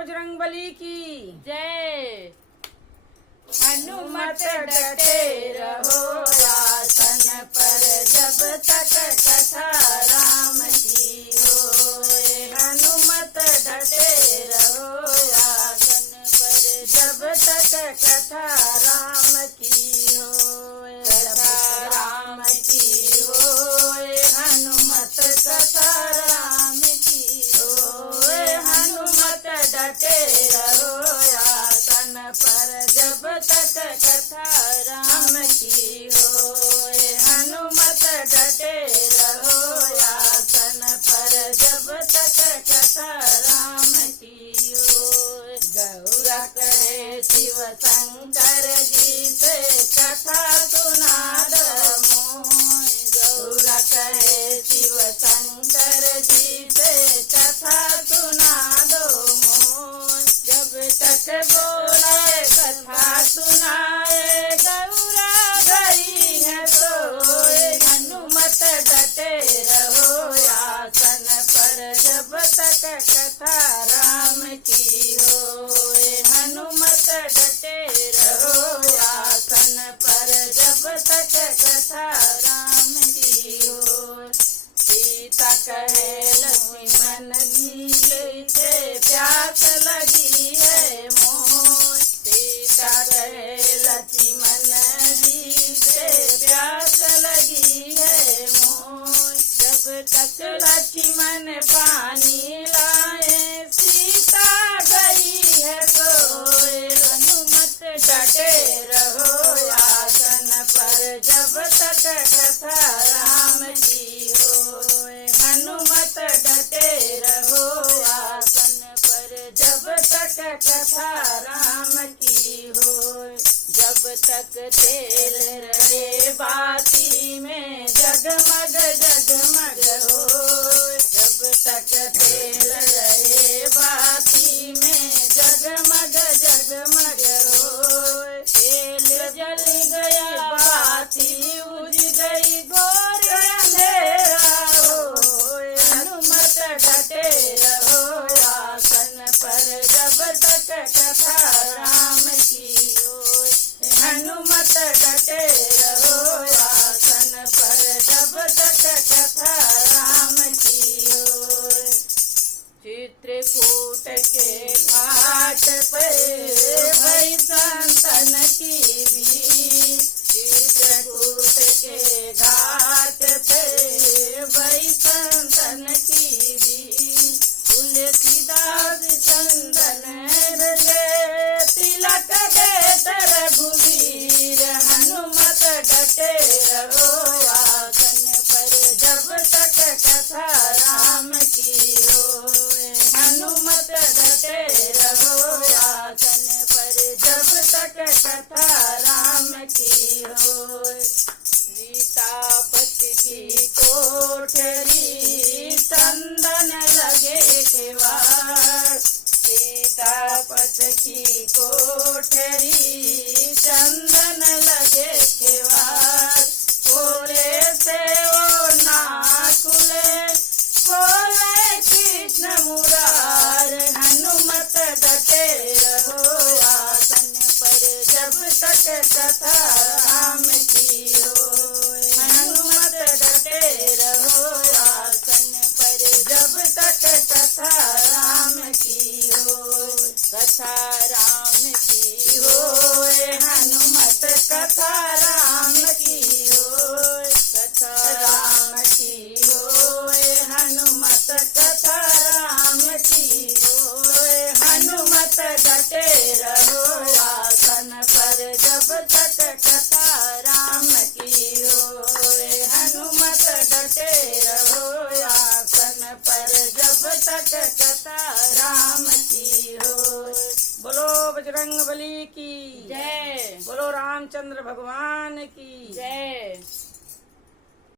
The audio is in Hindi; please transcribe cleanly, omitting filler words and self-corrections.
बजरंगबली की जय। हनुमत डटे रहो आसन पर जब तक कथा राम की होए। हनुमत डटे रहो आसन पर जब तक कथा राम की होए। कथा राम की होए, हनुमत कथा राम की होए। हनुमत डटे रहो आसन पर जब तक कथा राम की होए। हनुमत डटे रहो आसन पर जब तक कथा राम की होए। गौरा करे शिव शंकर जी से कथा सुना दो मोय। गौरा करे शिव शंकर जी से कथा सुना दो मोय। जब तक बोले कथा सुनाए गौरा गई है सोए। हनुमत डटे रहो आसन पर जब तक कथा राम की होए। हनुमत डटे रहो आसन पर जब तक कथा राम की होए। सीता कहे लक्ष्मण जी से प्यास लगी है मोय। सीता कहे लक्ष्मण जी से प्यास लगी है मोय। जब तक लक्ष्मण पानी लाए सीता गई है सोए। हनुमत डटे रहो आसन पर जब तक कथा राम की होए। हनुमत डटे रहो आसन पर जब तक कथा राम की होए। जब तक तेल रहे बाती में जगमग जगमग होए। जब तक तेल रहे बाती में जगमग जगमग होए। तेल जल गया बाती बुझ गई घोर अंधेरा होए। हनुमत डटे रहो आसन पर जब तक कथा राम की होए। हनुमत डटे रहो आसन पर जब तक कथा राम की होए। चित्रकूट के घाट पे भई संतन की वीर। चित्रकूट के घाट पे भई संतन की वीर। तुलसीदास चंदन दे तिलक दे रघुवीर। हनुमत डटे रहो आसन पर जब तक कथा राम की होए। हनुमत डटे रहो आसन पर जब तक कथा राम की होए। सीतापति की कोठरी चंदन लगे केवाड़। सीतापति की कोठरी चंदन लगे केवाड़। खोले से ओ ना खुले खोले कृष्ण मुरार। हनुमत डटे रहो आसन पर जब तक कथा राम की होए। हनुमत डटे रहो आसन पर जब तक कथा राम की होए। कथा राम की होए। हनुमत कथा राम की होए। कथा राम की होए। हनुमत कथा राम की होए। हनुमत डटे रहो आसन पर जब तक कथा राम की होए। हनुमत डटे रहो आसन पर जब तक कथा राम की होए। बोलो बजरंगबली की जय। बोलो रामचंद्र भगवान की जय।